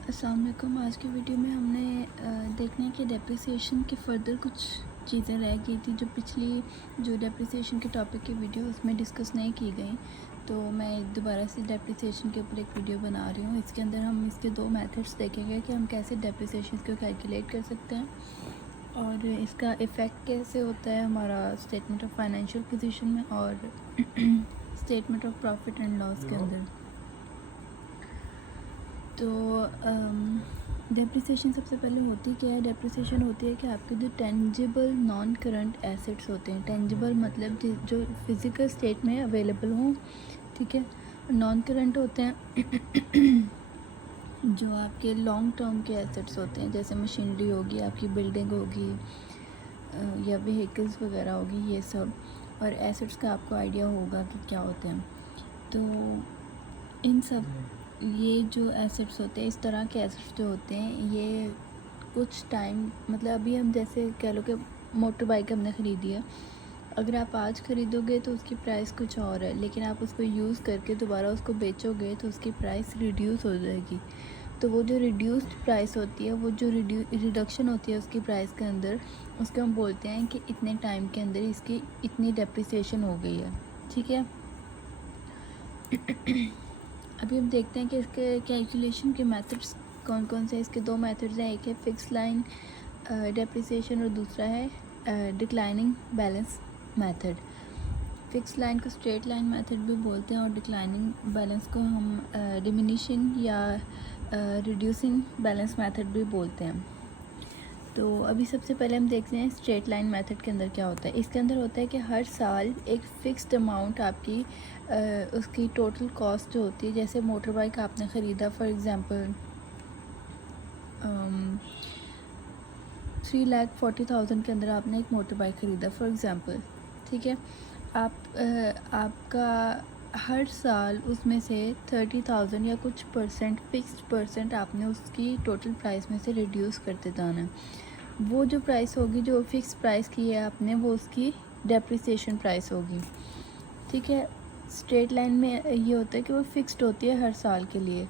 अस्सलाम वालेकुम। आज की वीडियो में हमने देखना है कि डेप्रिसिएशन के फर्दर कुछ चीज़ें रह गई थी जो पिछली जो डेप्रिसिएशन के टॉपिक की वीडियो उसमें डिस्कस नहीं की गई। तो मैं दोबारा से डेप्रिसिएशन के ऊपर एक वीडियो बना रही हूँ। इसके अंदर हम इसके दो मेथड्स देखेंगे कि हम कैसे डेप्रिसिएशन को कैलकुलेट कर सकते हैं और इसका इफ़ेक्ट कैसे होता है हमारा स्टेटमेंट ऑफ फाइनेंशियल पोजीशन में और statement of profit and loss के अंदर। तो डेप्रिसिएशन सबसे पहले होती क्या है? डेप्रिसिएशन होती है कि आपके जो टेंजिबल नॉन करंट एसेट्स होते हैं, टेंजिबल मतलब जो फिज़िकल स्टेट में अवेलेबल हों, ठीक है। नॉन करंट होते हैं जो आपके लॉन्ग टर्म के एसेट्स होते हैं, जैसे मशीनरी होगी, आपकी बिल्डिंग होगी या व्हीकल्स वगैरह होगी, ये सब। और एसेट्स का आपको आइडिया होगा कि क्या होते हैं। तो इन सब ये जो एसेट्स होते हैं, इस तरह के एसेट्स जो होते हैं, ये कुछ टाइम मतलब अभी हम जैसे कह लो कि मोटर बाइक हमने ख़रीदी है। अगर आप आज ख़रीदोगे तो उसकी प्राइस कुछ और है, लेकिन आप उसको यूज़ करके दोबारा उसको बेचोगे तो उसकी प्राइस रिड्यूस हो जाएगी। तो वो जो रिड्यूस्ड प्राइस होती है, वो जो रिडक्शन होती है उसकी प्राइस के अंदर, उसको हम बोलते हैं कि इतने टाइम के अंदर इसकी इतनी डेप्रिसिएशन हो गई है, ठीक है। अभी हम देखते हैं कि इसके कैलकुलेशन के मेथड्स कौन कौन से हैं। इसके दो मेथड्स हैं, एक है फिक्स लाइन डेप्रिसिएशन और दूसरा है declining balance method. Fix line को स्ट्रेट लाइन मेथड भी बोलते हैं और डिक्लाइनिंग बैलेंस को हम डिमिनिशिंग या रिड्यूसिंग बैलेंस मेथड भी बोलते हैं। तो अभी सबसे पहले हम देखते हैं स्ट्रेट लाइन मेथड के अंदर क्या होता है। इसके अंदर होता है कि हर साल एक फ़िक्स्ड अमाउंट आपकी उसकी टोटल कॉस्ट जो होती है, जैसे मोटर बाइक आपने ख़रीदा फॉर एग्ज़ाम्पल 3,40,000 के अंदर आपने एक मोटर बाइक ख़रीदा फॉर एग्ज़ाम्पल, ठीक है। आपका हर साल उसमें से 30,000 या कुछ परसेंट फिक्स्ड परसेंट आपने उसकी टोटल प्राइस में से रिड्यूस करते जाना है। वो जो प्राइस होगी, जो फिक्स प्राइस की है आपने, वो उसकी डेप्रिसिएशन प्राइस होगी, ठीक है। स्ट्रेट लाइन में ये होता है कि वो फिक्स्ड होती है हर साल के लिए,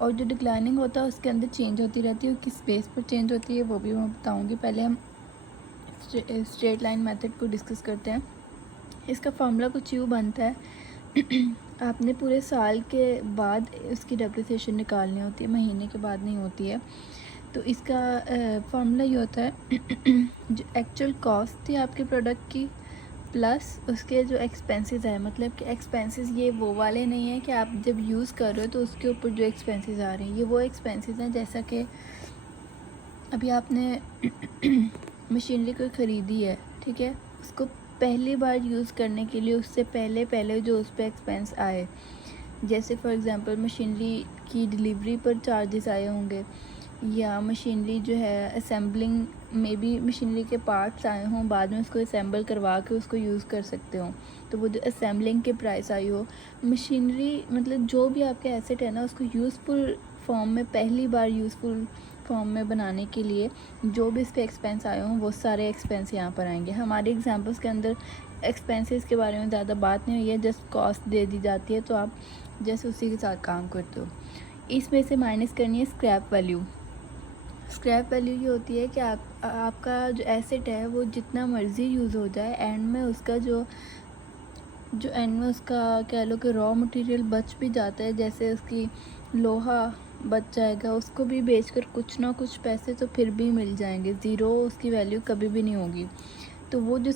और जो डिक्लाइनिंग होता है उसके अंदर चेंज होती रहती है। किस बेस पर चेंज होती है वो भी मैं बताऊँगी। पहले हम स्ट्रेट लाइन मेथड को डिस्कस करते हैं। इसका फार्मूला कुछ यूँ बनता है आपने पूरे साल के बाद उसकी डेप्रिसिएशन निकालनी होती है, महीने के बाद नहीं होती है। तो इसका फार्मूला ये होता है जो एक्चुअल कॉस्ट थी आपके प्रोडक्ट की प्लस उसके जो एक्सपेंसेस है, मतलब कि एक्सपेंसेस ये वो वाले नहीं हैं कि आप जब यूज़ कर रहे हो तो उसके ऊपर जो एक्सपेंसेस आ रहे हैं, ये वो एक्सपेंसेस हैं जैसा कि अभी आपने मशीनरी कोई ख़रीदी है, ठीक है। उसको पहली बार यूज़ करने के लिए उससे पहले जो उस पर एक्सपेंस आए, जैसे फॉर एग्ज़ाम्पल मशीनरी की डिलीवरी पर चार्जेस आए होंगे, या मशीनरी जो है असेंबलिंग में भी मशीनरी के पार्ट्स आए हों, बाद में उसको असेंबल करवा के उसको यूज़ कर सकते हो, तो वो जो असेंबलिंग के प्राइस आई हो। मशीनरी मतलब जो भी आपके एसेट है ना, उसको यूज़फुल फॉर्म में पहली बार यूज़फुल फॉर्म में बनाने के लिए जो भी इस पर एक्सपेंस आए हों, वो सारे एक्सपेंस यहाँ पर आएंगे। हमारे एग्जांपल्स के अंदर एक्सपेंसेस के बारे में ज़्यादा बात नहीं हुई है, जस्ट कॉस्ट दे दी जाती है, तो आप जैसे उसी के साथ काम करते हो। इसमें से माइनस करनी है स्क्रैप वैल्यू। स्क्रैप वैल्यू ये होती है कि आपका जो एसेट है वो जितना मर्ज़ी यूज़ हो जाए, एंड में उसका जो एंड में उसका कह लो कि रॉ मटेरियल बच भी जाता है, जैसे उसकी लोहा बच जाएगा, उसको भी बेचकर कुछ ना कुछ पैसे तो फिर भी मिल जाएंगे, ज़ीरो उसकी वैल्यू कभी भी नहीं होगी। तो वो जो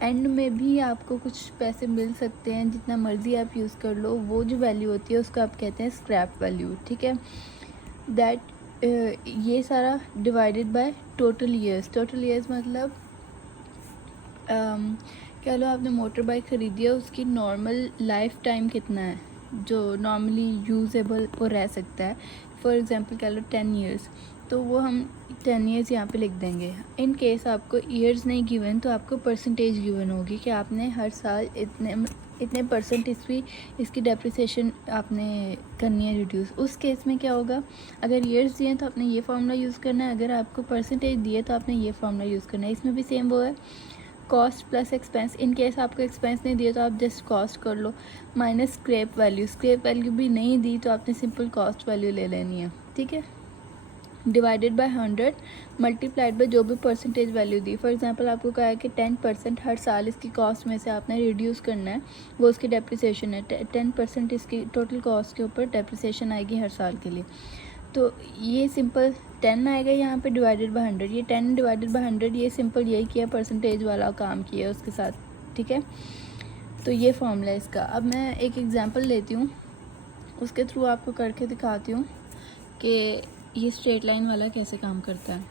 एंड में भी आपको कुछ पैसे मिल सकते हैं, जितना मर्ज़ी आप यूज़ कर लो, वो जो वैल्यू होती है उसको आप कहते हैं स्क्रैप वैल्यू, ठीक है। दैट ये सारा divided by total years. Total years मतलब कह लो आपने मोटर बाइक ख़रीदी है, उसकी नॉर्मल लाइफ टाइम कितना है जो नॉर्मली यूज़ेबल वो रह सकता है। फॉर एग्ज़ाम्पल कह लो 10 ईयर्स, तो वो हम 10 ईयर्स यहाँ पे लिख देंगे। इन केस आपको ईयर्स नहीं गिवन तो आपको परसेंटेज गिवन होगी कि आपने हर साल इतने परसेंट इसकी डेप्रिसिएशन आपने करनी है रिड्यूस। उस केस में क्या होगा, अगर ईयर्स दिए तो आपने ये फार्मूला यूज़ करना है, अगर आपको परसेंटेज दिए तो आपने ये फार्मूला यूज़ करना है। इसमें भी सेम वो है, cost plus expense, in case आपको एक्सपेंस नहीं दिया तो आप जस्ट कॉस्ट कर लो, minus scrap value, scrap value भी नहीं दी तो आपने सिंपल कॉस्ट वैल्यू ले लेनी है, ठीक है। डिवाइडेड बाय 100 मल्टीप्लाइड बाय जो भी percentage value the. For example आपको कहा है कि 10% हर साल इसकी कॉस्ट में से आपने रिड्यूस करना है, वो उसकी डेप्रिसिएशन है। 10% इसकी टोटल कॉस्ट के ऊपर डेप्रिसिएशन आएगी हर साल के लिए। तो ये सिंपल 10 आएगा यहाँ पे डिवाइडेड बाय 100, ये 10 डिवाइडेड बाय 100, ये सिंपल यही किया, परसेंटेज वाला काम किया उसके साथ, ठीक है। तो ये फॉर्मूला है इसका। अब मैं एक एग्जांपल लेती हूँ, उसके थ्रू आपको करके दिखाती हूँ कि ये स्ट्रेट लाइन वाला कैसे काम करता है।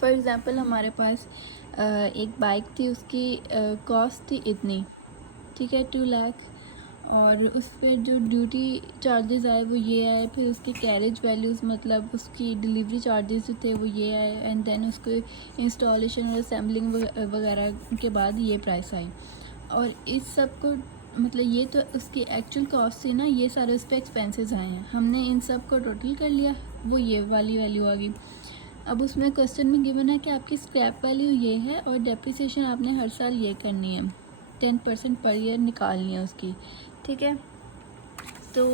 फॉर एग्ज़ाम्पल हमारे पास एक बाइक थी, उसकी कॉस्ट थी इतनी, ठीक है, 2 लाख, और उस पर जो ड्यूटी चार्जेस आए वो ये आए, फिर उसकी कैरेज वैल्यूज़ मतलब उसकी डिलीवरी चार्जेस जो थे वो ये आए, एंड देन उसको इंस्टॉलेशन और असेंबलिंग वगैरह के बाद ये प्राइस आई। और इस सब को मतलब ये तो उसकी एक्चुअल कॉस्ट थी ना, ये सारे उस पर एक्सपेंसेस आए हैं, हमने इन सब को टोटल कर लिया, वो ये वाली वैल्यू आ गई। अब उसमें क्वेश्चन में गिवन है कि आपकी स्क्रैप वैल्यू ये है और डेप्रिसिएशन आपने हर साल ये करनी है, 10% पर ईयर निकालनी है उसकी, ठीक है। तो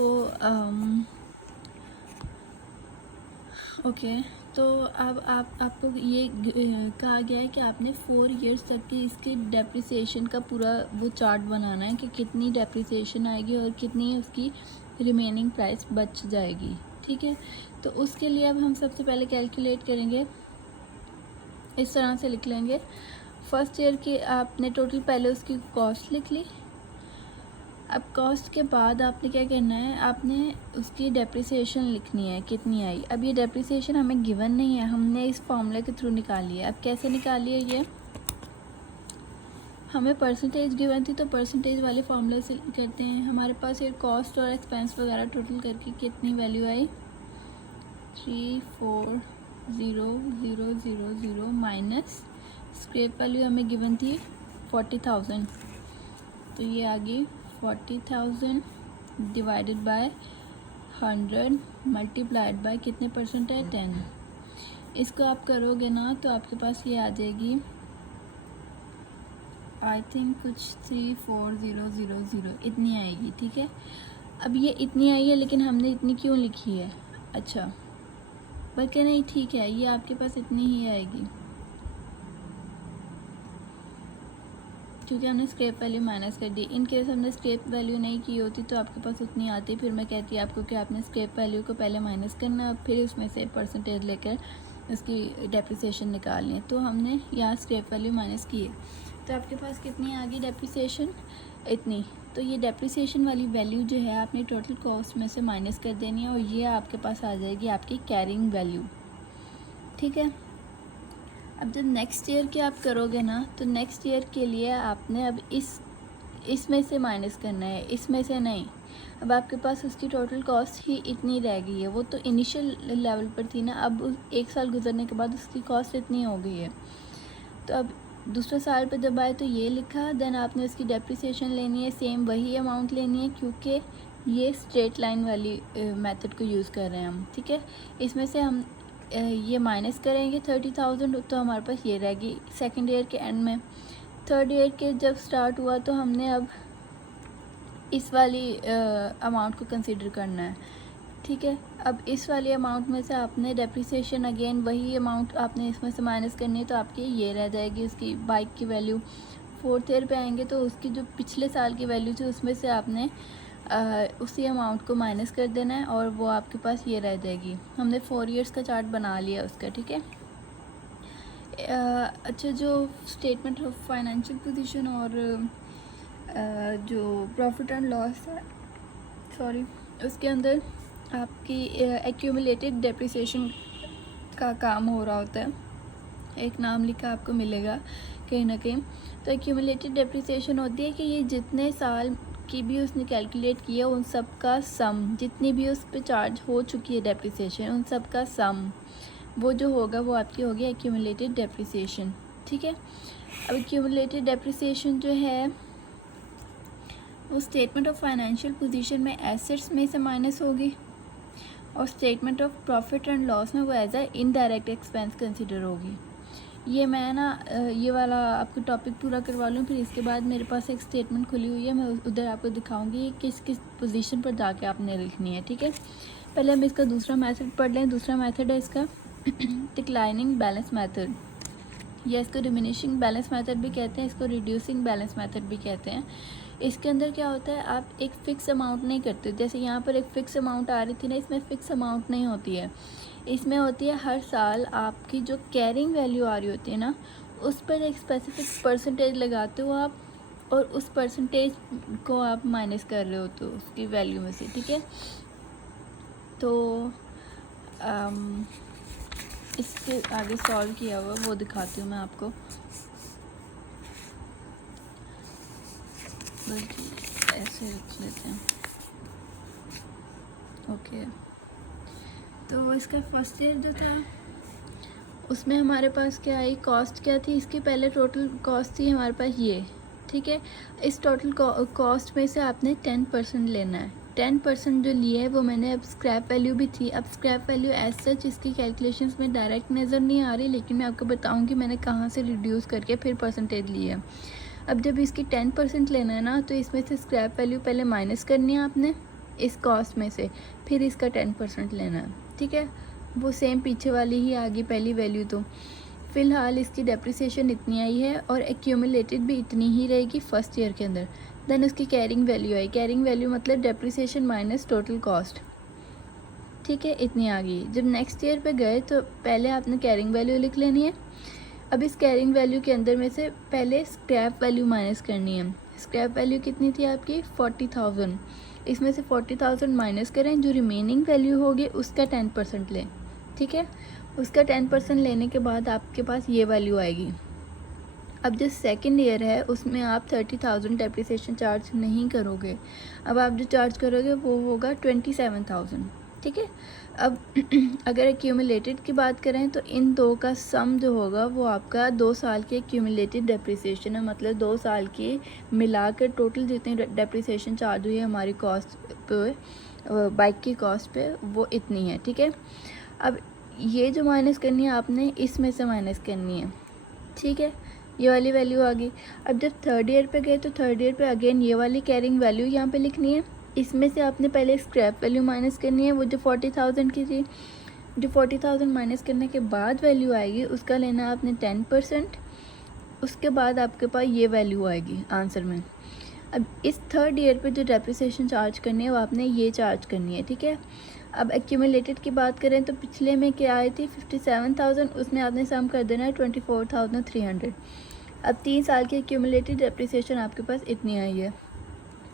ओके, तो अब आपको ये कहा गया है कि आपने 4 इयर्स तक की इसकी डेप्रिसिएशन का पूरा वो चार्ट बनाना है कि कितनी डेप्रिसिएशन आएगी और कितनी उसकी रिमेनिंग प्राइस बच जाएगी, ठीक है। तो उसके लिए अब हम सबसे पहले कैलकुलेट करेंगे, इस तरह से लिख लेंगे। फर्स्ट ईयर की आपने टोटल पहले उसकी कॉस्ट लिख ली। अब कॉस्ट के बाद आपने क्या करना है, आपने उसकी डेप्रिसिएशन लिखनी है कितनी आई। अब ये डेप्रिसिएशन हमें गिवन नहीं है, हमने इस फॉर्मूले के थ्रू निकाली है। अब कैसे निकाली है ये, हमें परसेंटेज गिवन थी तो परसेंटेज वाले फॉर्मूले से करते हैं। हमारे पास ये कॉस्ट और एक्सपेंस वगैरह टोटल करके कितनी वैल्यू आई, 34000 माइनस स्क्रैप वैल्यू हमें गिवन थी 40,000, तो ये आ गई 40,000 डिवाइडेड बाय 100 मल्टीप्लाइड बाय कितने परसेंट है, 10। इसको आप करोगे ना तो आपके पास ये आ जाएगी, आई थिंक कुछ 34000 इतनी आएगी, ठीक है। अब ये इतनी आई है, लेकिन हमने इतनी क्यों लिखी है, अच्छा बल्कि नहीं, ठीक है, ये आपके पास इतनी ही आएगी क्योंकि हमने स्क्रैप वैल्यू माइनस कर दी। इन केस हमने स्क्रैप वैल्यू नहीं की होती तो आपके पास उतनी आती, फिर मैं कहती आपको कि आपने स्क्रैप वैल्यू को पहले माइनस करना, फिर उसमें से परसेंटेज लेकर उसकी डेप्रिसिएशन निकालनी है। तो हमने यहाँ स्क्रैप वैल्यू माइनस की है, तो आपके पास कितनी आ गई डेप्रिसिएशन, इतनी। तो ये डेप्रिसिएशन वाली वैल्यू जो है आपने टोटल कॉस्ट में से माइनस कर देनी है, और ये आपके पास आ जाएगी आपकी कैरिंग वैल्यू, ठीक है। अब जब नेक्स्ट ईयर की आप करोगे ना, तो नेक्स्ट ईयर के लिए आपने अब इसमें से माइनस करना है, इसमें से नहीं। अब आपके पास उसकी टोटल कॉस्ट ही इतनी रह गई है, वो तो इनिशियल लेवल पर थी ना, अब 1 साल गुजरने के बाद उसकी कॉस्ट इतनी हो गई है। तो अब दूसरे साल पे जब आए तो ये लिखा, देन आपने उसकी डेप्रिसिएशन लेनी है, सेम वही अमाउंट लेनी है, क्योंकि ये स्ट्रेट लाइन वाली मेथड को यूज़ कर रहे हैं हम, ठीक है। इसमें से हम ये माइनस करेंगे 30,000, तो हमारे पास ये रहेगी सेकेंड ईयर के एंड में। थर्ड ईयर के जब स्टार्ट हुआ तो हमने अब इस वाली अमाउंट को कंसिडर करना है, ठीक है। अब इस वाली अमाउंट में से आपने डेप्रिसिएशन अगेन वही अमाउंट आपने इसमें से माइनस करनी है, तो आपकी ये रह जाएगी उसकी बाइक की वैल्यू। फोर्थ ईयर पे आएंगे तो उसकी जो पिछले साल की वैल्यू थी उसमें से आपने उसी अमाउंट को माइनस कर देना है, और वो आपके पास ये रह जाएगी। हमने 4 इयर्स का चार्ट बना लिया उसका, ठीक है। अच्छा, जो स्टेटमेंट ऑफ फाइनेंशियल पोजीशन और जो प्रॉफिट एंड लॉस है, सॉरी, उसके अंदर आपकी एक्यूमुलेटेड डेप्रिसिएशन का काम हो रहा होता है। एक नाम लिखा आपको मिलेगा कहीं ना कहीं। तो एक्यूमुलेटेड डेप्रिसिएशन होती है कि ये जितने साल की भी उसने कैलकुलेट किया उन सब का सम, जितनी भी उस पर चार्ज हो चुकी है डेप्रिसिएशन, उन सब का सम वो जो होगा वो आपकी होगी एक्यूमुलेटेड डेप्रिसिएशन, ठीक है। अब एक्यूमुलेटेड डेप्रिसिएशन जो है वो स्टेटमेंट ऑफ फाइनेंशियल पोजीशन में एसेट्स में से माइनस होगी, और statement of profit and loss में वो as a indirect expense consider होगी। ये मैं ना ये वाला आपको टॉपिक पूरा करवा लूँ, फिर इसके बाद मेरे पास एक स्टेटमेंट खुली हुई है, मैं उधर आपको दिखाऊंगी किस किस पोजीशन पर जाके आपने लिखनी है, ठीक है। पहले हम इसका दूसरा मेथड पढ़ लें। दूसरा मेथड है इसका डिक्लाइनिंग बैलेंस मेथड, या इसको डिमिनिशिंग बैलेंस मेथड भी कहते हैं, इसको रिड्यूसिंग बैलेंस मेथड भी कहते हैं। इसके अंदर क्या होता है, आप एक फ़िक्स अमाउंट नहीं करते, जैसे यहाँ पर एक फ़िक्स अमाउंट आ रही थी ना, इसमें फ़िक्स अमाउंट नहीं होती है। इसमें होती है हर साल आपकी जो कैरिंग वैल्यू आ रही होती है ना, उस पर एक स्पेसिफिक परसेंटेज लगाते हो आप, और उस परसेंटेज को आप माइनस कर रहे हो तो उसकी वैल्यू में से, ठीक है। तो इसके आगे सॉल्व किया हुआ वो दिखाती हूँ मैं आपको, बल्कि ऐसे रख लेते हैं। ओके, तो इसका फर्स्ट ईयर जो था उसमें हमारे पास क्या आई, कॉस्ट क्या थी इसकी, पहले टोटल कॉस्ट थी हमारे पास ये, ठीक है। इस टोटल कॉस्ट में से आपने 10% लेना है। 10% जो लिए है वो मैंने, अब स्क्रैप वैल्यू भी थी, अब स्क्रैप वैल्यू एज सच इसकी कैलकुलेशंस में डायरेक्ट नज़र नहीं आ रही, लेकिन मैं आपको बताऊंगी मैंने कहाँ से रिड्यूस करके फिर परसेंटेज ली है। अब जब इसकी 10% लेना है ना, तो इसमें से स्क्रैप वैल्यू पहले माइनस करनी है आपने इस कॉस्ट में से, फिर इसका 10% लेना है, ठीक है। वो सेम पीछे वाली ही आ गई पहली वैल्यू। तो फ़िलहाल इसकी डेप्रिसिएशन इतनी आई है और एक्यूमुलेटेड भी इतनी ही रहेगी फर्स्ट ईयर के अंदर। देन उसकी कैरिंग वैल्यू आई, कैरिंग वैल्यू मतलब डेप्रिसिएशन माइनस टोटल कॉस्ट, ठीक है, इतनी आ गई। जब नेक्स्ट ईयर पे गए तो पहले आपने कैरिंग वैल्यू लिख लेनी है। अब इस कैरिंग वैल्यू के अंदर में से पहले स्क्रैप वैल्यू माइनस करनी है। स्क्रैप वैल्यू कितनी थी आपकी, 40,000। इसमें से 40,000 माइनस करें, जो रिमेनिंग वैल्यू होगी उसका 10% लें, ठीक है। उसका 10% लेने के बाद आपके पास ये वैल्यू आएगी। अब जो सेकंड ईयर है उसमें आप 30,000 डेप्रिसिएशन चार्ज नहीं करोगे, अब आप जो चार्ज करोगे वो होगा 27,000, ठीक है। अब अगर एक्यूमुलेटेड की बात करें तो इन दो का सम जो होगा वो आपका 2 साल की एक्यूमुलेटेड डेप्रिसिएशन है, मतलब 2 साल की मिलाकर टोटल जितनी डेप्रिसिएशन चार्ज हुई है हमारी कॉस्ट पे, बाइक की कॉस्ट पे, वो इतनी है, ठीक है। अब ये जो माइनस करनी है आपने इसमें से माइनस करनी है, ठीक है। ये वाली वैल्यू आ गई। अब जब थर्ड ईयर पे गए तो थर्ड ईयर पे अगेन ये वाली कैरिंग वैल्यू यहाँ पे लिखनी है। इसमें से आपने पहले स्क्रैप वैल्यू माइनस करनी है, वो जो 40,000 की थी, जो 40,000 माइनस करने के बाद वैल्यू आएगी उसका लेना आपने 10%। उसके बाद आपके पास ये वैल्यू आएगी आंसर में। अब इस थर्ड ईयर पे जो डेप्रिसिएशन चार्ज करनी है वो आपने ये चार्ज करनी है, ठीक है। अब एक्यूमुलेटेड की बात करें तो पिछले में क्या आई थी 57,000, उसमें आपने सम कर देना है 24,300। अब 3 साल की एक्यूमुलेटेड डेप्रिसिएशन आपके पास इतनी आई है,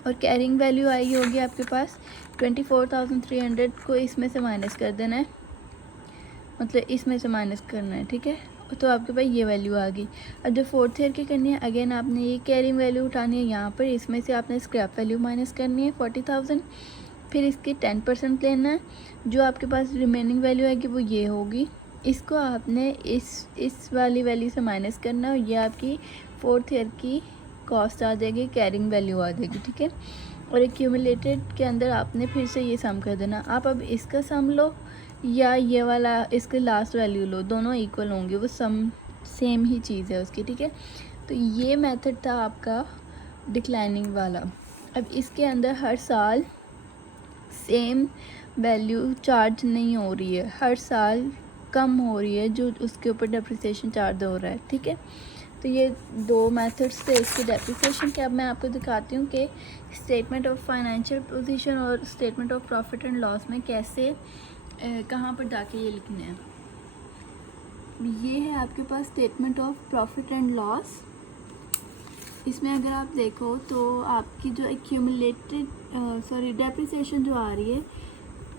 और कैरिंग वैल्यू आई होगी आपके पास 24,300 को इसमें से माइनस कर देना है, मतलब इसमें से माइनस करना है, ठीक है। तो आपके पास ये वैल्यू आ गई। अब जो फोर्थ ईयर की करनी है अगेन आपने ये कैरिंग वैल्यू उठानी है यहाँ पर, इसमें से आपने स्क्रैप वैल्यू माइनस करनी है 40,000, फिर इसकी 10% लेना है, जो आपके पास रिमेनिंग वैल्यू आएगी वो ये होगी। इसको आपने इस वाली वैल्यू से माइनस करना है, और ये आपकी फोर्थ ईयर की कॉस्ट आ जाएगी, कैरिंग वैल्यू आ जाएगी, ठीक है। और एक्यूमुलेटेड के अंदर आपने फिर से ये सम कर देना। आप अब इसका सम लो या ये वाला इसके लास्ट वैल्यू लो, दोनों इक्वल होंगे, वो सम सेम ही चीज़ है उसकी, ठीक है। तो ये मेथड था आपका डिक्लाइनिंग वाला। अब इसके अंदर हर साल सेम वैल्यू चार्ज नहीं हो रही है, हर साल कम हो रही है जो उसके ऊपर डेप्रिसिएशन चार्ज हो रहा है, ठीक है। तो ये 2 मेथड्स थे इसके डेप्रिसिएशन के। अब मैं आपको दिखाती हूँ कि स्टेटमेंट ऑफ फाइनेंशियल पोजीशन और statement of profit and loss में कैसे कहाँ पर जाके ये लिखने हैं। ये है आपके पास statement of profit and loss. इसमें अगर आप देखो तो आपकी जो एक्यूमुलेटेड डेप्रिसिएशन जो आ रही है,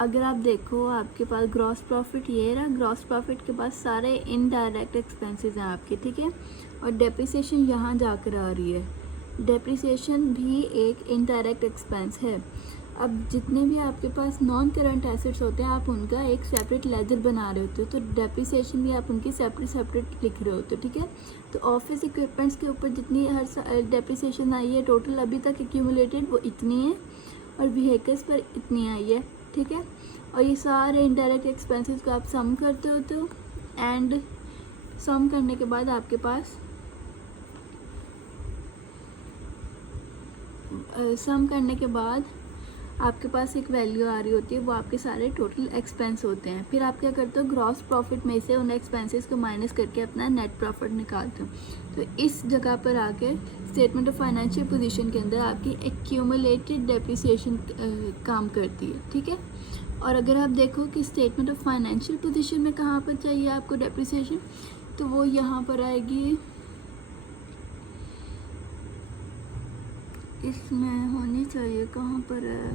अगर आप देखो आपके पास ग्रॉस प्रॉफिट ये रहा, ग्रॉस प्रॉफिट के पास सारे इनडायरेक्ट एक्सपेंसेस हैं आपके, ठीक है। और डेप्रिसिएशन यहाँ जाकर आ रही है, डेप्रिसिएशन भी एक इनडायरेक्ट एक्सपेंस है। अब जितने भी आपके पास नॉन करंट एसेट्स होते हैं आप उनका एक सेपरेट लेजर बना रहे होते हो, तो डेप्रिसिएशन भी आप उनकी सेपरेट लिख रहे होते हो, ठीक है। तो ऑफिस इक्विपमेंट्स के ऊपर जितनी हर डेप्रिसिएशन आई है टोटल अभी तक एक्यूमुलेटेड वो इतनी है, और व्हीकल्स पर इतनी आई है, ठीक है। और ये सारे इनडायरेक्ट एक्सपेंसेस को आप सम करते होते हो एंड सम करने के बाद आपके पास सम करने के बाद आपके पास एक वैल्यू आ रही होती है, वो आपके सारे टोटल एक्सपेंस होते हैं। फिर आप क्या करते हो, ग्रॉस प्रॉफिट में से उन एक्सपेंसेस को माइनस करके अपना नेट प्रॉफिट निकालते हो। तो इस जगह पर आके स्टेटमेंट ऑफ फाइनेंशियल पोजीशन के अंदर आपकी एक्यूमुलेटेड डेप्रिसिएशन काम करती है, ठीक है। और अगर आप देखो कि स्टेटमेंट ऑफ फाइनेंशियल पोजीशन में कहाँ पर चाहिए आपको डेप्रिसिएशन, तो वो यहाँ पर आएगी, इसमें होनी चाहिए, कहाँ पर है,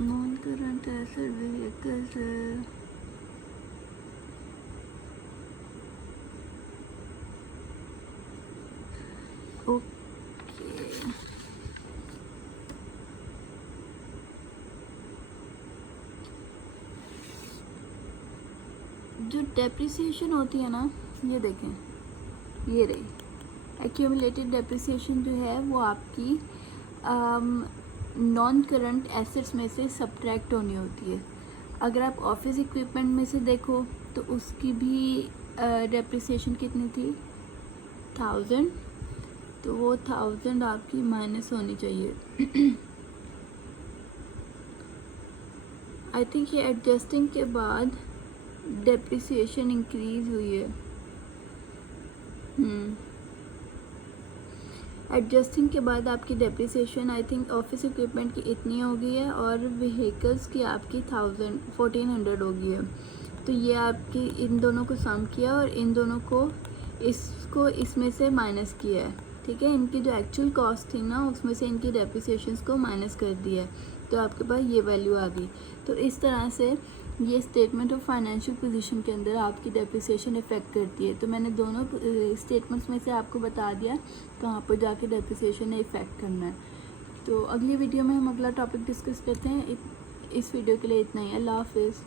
नॉन करंट एसेट व्हीकल्स है, ओके। जो डेप्रिसिएशन होती है ना, ये देखें, ये रही एक्यूमुलेटेड डेप्रिसिएशन जो है वो आपकी नॉन करंट एसेट्स में से सब्ट्रैक्ट होनी होती है। अगर आप ऑफिस इक्विपमेंट में से देखो तो उसकी भी डेप्रिसिएशन कितनी थी, 1000, तो वो 1000 आपकी माइनस होनी चाहिए। आई थिंक ये एडजस्टिंग के बाद डेप्रिसिएशन इंक्रीज हुई है। एडजस्टिंग के बाद आपकी depreciation I think office equipment की इतनी हो गई है और व्हीकल्स की आपकी 1400 हो गई है। तो ये आपकी इन दोनों को सम किया और इन दोनों को इसको इसमें से माइनस किया है, ठीक है। इनकी जो एक्चुअल कॉस्ट थी ना, उसमें से इनकी डेप्रिसिएशंस को माइनस कर दिया है, तो आपके पास ये वैल्यू आ गई। तो इस तरह से ये स्टेटमेंट ऑफ फाइनेंशियल पोजीशन के अंदर आपकी डेप्रिसिएशन इफेक्ट करती है। तो मैंने दोनों स्टेटमेंट्स में से आपको बता दिया कहाँ पर जाके डेप्रिसिएशन ने इफ़ेक्ट करना है। तो अगली वीडियो में हम अगला टॉपिक डिस्कस करते हैं। इस वीडियो के लिए इतना ही। अल्लाह हाफिज़।